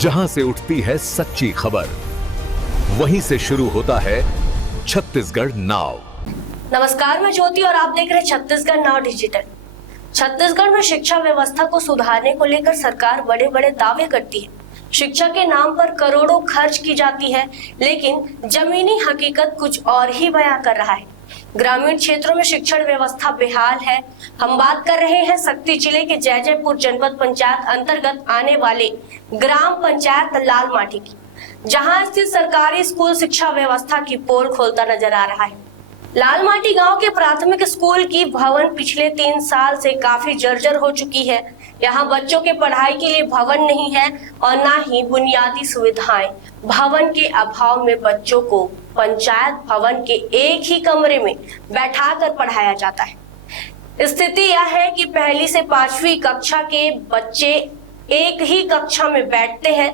जहां से उठती है सच्ची खबर, वहीं से शुरू होता है छत्तीसगढ़ नाउ। नमस्कार, मैं ज्योति और आप देख रहे हैं छत्तीसगढ़ नाउ डिजिटल। छत्तीसगढ़ में शिक्षा व्यवस्था को सुधारने को लेकर सरकार बड़े बड़े दावे करती है। शिक्षा के नाम पर करोड़ों खर्च की जाती है, लेकिन जमीनी हकीकत कुछ और ही बयां कर रहा है। ग्रामीण क्षेत्रों में शिक्षण व्यवस्था बेहाल है। हम बात कर रहे हैं शक्ति जिले के जैजैपुर जनपद पंचायत अंतर्गत आने वाले ग्राम पंचायत लालमाटी की, जहां स्थित सरकारी स्कूल शिक्षा व्यवस्था की पोल खोलता नजर आ रहा है। लालमाटी गांव के प्राथमिक स्कूल की भवन पिछले 3 साल से काफी जर्जर हो चुकी है। यहाँ बच्चों के पढ़ाई के लिए भवन नहीं है और ना ही बुनियादी सुविधाएं। भवन के अभाव में बच्चों को पंचायत भवन के एक ही कमरे में बैठाकर पढ़ाया जाता है। स्थिति यह है कि 1ली से 5वीं कक्षा के बच्चे एक ही कक्षा में बैठते हैं।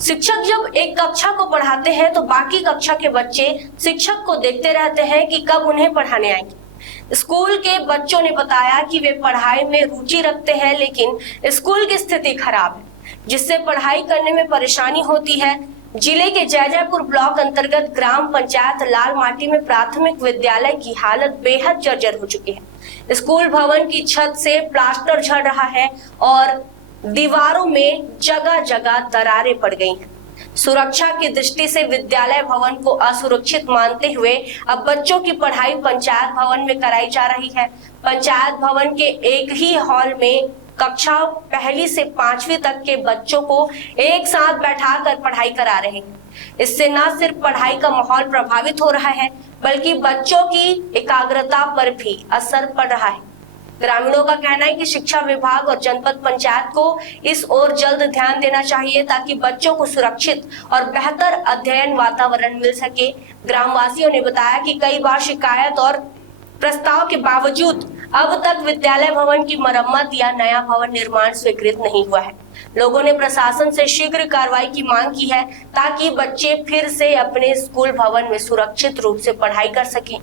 शिक्षक जब एक कक्षा को पढ़ाते हैं तो बाकी कक्षा के बच्चे शिक्षक को देखते रहते हैं कि कब उन्हें पढ़ाने आएंगे। स्कूल के बच्चों ने बताया कि वे पढ़ाई में रुचि रखते हैं, लेकिन स्कूल की स्थिति खराब है, जिससे पढ़ाई करने में परेशानी होती है। जिले के जैजैपुर ब्लॉक अंतर्गत ग्राम पंचायत लालमाटी में प्राथमिक विद्यालय की हालत बेहद जर्जर हो चुकी है। स्कूल भवन की छत से प्लास्टर झड़ रहा है और दीवारों में जगह जगह दरारें पड़ गई हैं। सुरक्षा की दृष्टि से विद्यालय भवन को असुरक्षित मानते हुए अब बच्चों की पढ़ाई पंचायत भवन में कराई जा रही है। पंचायत भवन के एक ही हॉल में कक्षा 1ली से 5वीं तक के बच्चों को एक साथ बैठाकर पढ़ाई करा रहे हैं। इससे न सिर्फ पढ़ाई का माहौल प्रभावित हो रहा है, बल्कि बच्चों की एकाग्रता पर भी असर पड़ रहा है। ग्रामीणों का कहना है कि शिक्षा विभाग और जनपद पंचायत को इस ओर जल्द ध्यान देना चाहिए, ताकि बच्चों को सुरक्षित और बेहतर अध्ययन वातावरण मिल सके। ग्रामवासियों ने बताया कि कई बार शिकायत और प्रस्ताव के बावजूद अब तक विद्यालय भवन की मरम्मत या नया भवन निर्माण स्वीकृत नहीं हुआ है। लोगों ने प्रशासन से शीघ्र कार्रवाई की मांग की है, ताकि बच्चे फिर से अपने स्कूल भवन में सुरक्षित रूप से पढ़ाई कर सकें।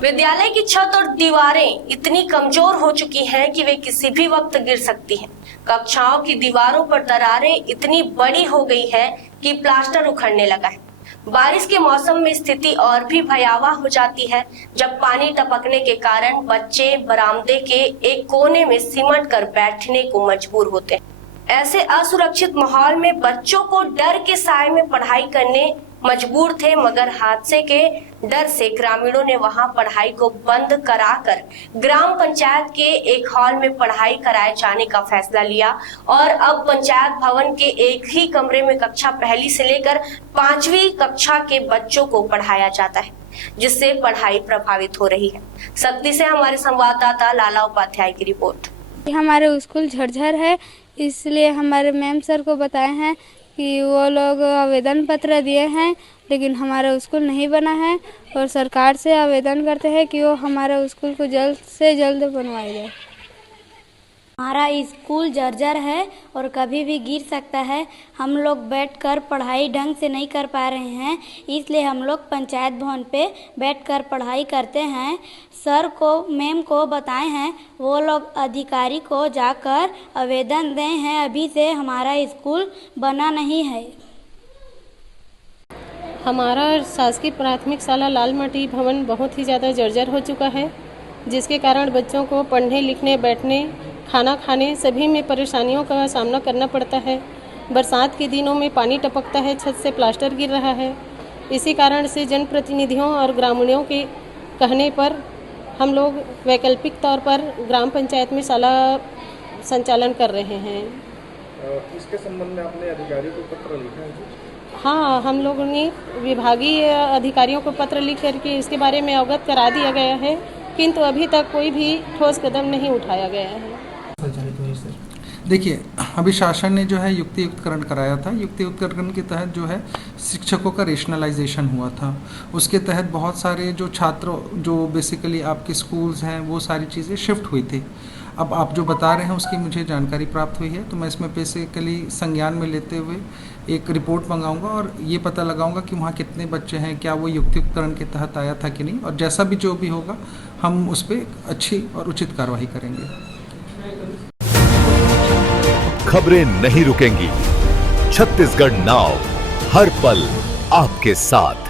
विद्यालय की छत और दीवारें इतनी कमजोर हो चुकी हैं कि वे किसी भी वक्त गिर सकती हैं। कक्षाओं की दीवारों पर दरारें इतनी बड़ी हो गई है कि प्लास्टर उखड़ने लगा है। बारिश के मौसम में स्थिति और भी भयावह हो जाती है, जब पानी टपकने के कारण बच्चे बरामदे के एक कोने में सिमट कर बैठने को मजबूर होते हैं। ऐसे असुरक्षित माहौल में बच्चों को डर के साए में पढ़ाई करने मजबूर थे, मगर हादसे के डर से ग्रामीणों ने वहां पढ़ाई को बंद कराकर ग्राम पंचायत के एक हॉल में पढ़ाई कराए जाने का फैसला लिया और अब पंचायत भवन के एक ही कमरे में कक्षा 1ली से लेकर 5वीं कक्षा के बच्चों को पढ़ाया जाता है, जिससे पढ़ाई प्रभावित हो रही है। शक्ति से हमारे संवाददाता लाला उपाध्याय की रिपोर्ट। हमारे स्कूल झरझर है, इसलिए हमारे मैम सर को बताए हैं कि वो लोग आवेदन पत्र दिए हैं, लेकिन हमारा स्कूल नहीं बना है और सरकार से आवेदन करते हैं कि वो हमारा स्कूल को जल्द से जल्द बनवाया जाए। हमारा स्कूल जर्जर है और कभी भी गिर सकता है। हम लोग बैठकर पढ़ाई ढंग से नहीं कर पा रहे हैं, इसलिए हम लोग पंचायत भवन पे बैठकर पढ़ाई करते हैं। सर को मैम को बताए हैं, वो लोग अधिकारी को जाकर आवेदन दें हैं। अभी से हमारा स्कूल बना नहीं है। हमारा शासकीय प्राथमिक शाला लालमाटी भवन बहुत ही ज़्यादा जर्जर हो चुका है, जिसके कारण बच्चों को पढ़ने लिखने बैठने खाना खाने सभी में परेशानियों का सामना करना पड़ता है। बरसात के दिनों में पानी टपकता है, छत से प्लास्टर गिर रहा है। इसी कारण से जनप्रतिनिधियों और ग्रामीणों के कहने पर हम लोग वैकल्पिक तौर पर ग्राम पंचायत में शाला संचालन कर रहे हैं। इसके संबंध में आपने अधिकारियों को पत्र लिखा है? हाँ, हम लोगों ने विभागीय अधिकारियों को पत्र लिख करके इसके बारे में अवगत करा दिया गया है, किंतु अभी तक कोई भी ठोस कदम नहीं उठाया गया है। देखिए, अभी शासन ने जो है युक्तियुक्तकरण कराया था। युक्तियुक्तकरण के तहत जो है शिक्षकों का रेशनलाइजेशन हुआ था। उसके तहत बहुत सारे जो छात्र जो बेसिकली आपके स्कूल्स हैं वो सारी चीज़ें शिफ्ट हुई थी। अब आप जो बता रहे हैं उसकी मुझे जानकारी प्राप्त हुई है, तो मैं इसमें बेसिकली संज्ञान में लेते हुए एक रिपोर्ट मंगाऊंगा और ये पता लगाऊंगा कि वहाँ कितने बच्चे हैं, क्या वो युक्तियुक्तकरण के तहत आया था कि नहीं, और जैसा भी जो भी होगा हम उस पर अच्छी और उचित कार्रवाई करेंगे। खबरें नहीं रुकेंगी, छत्तीसगढ़ नाव हर पल आपके साथ।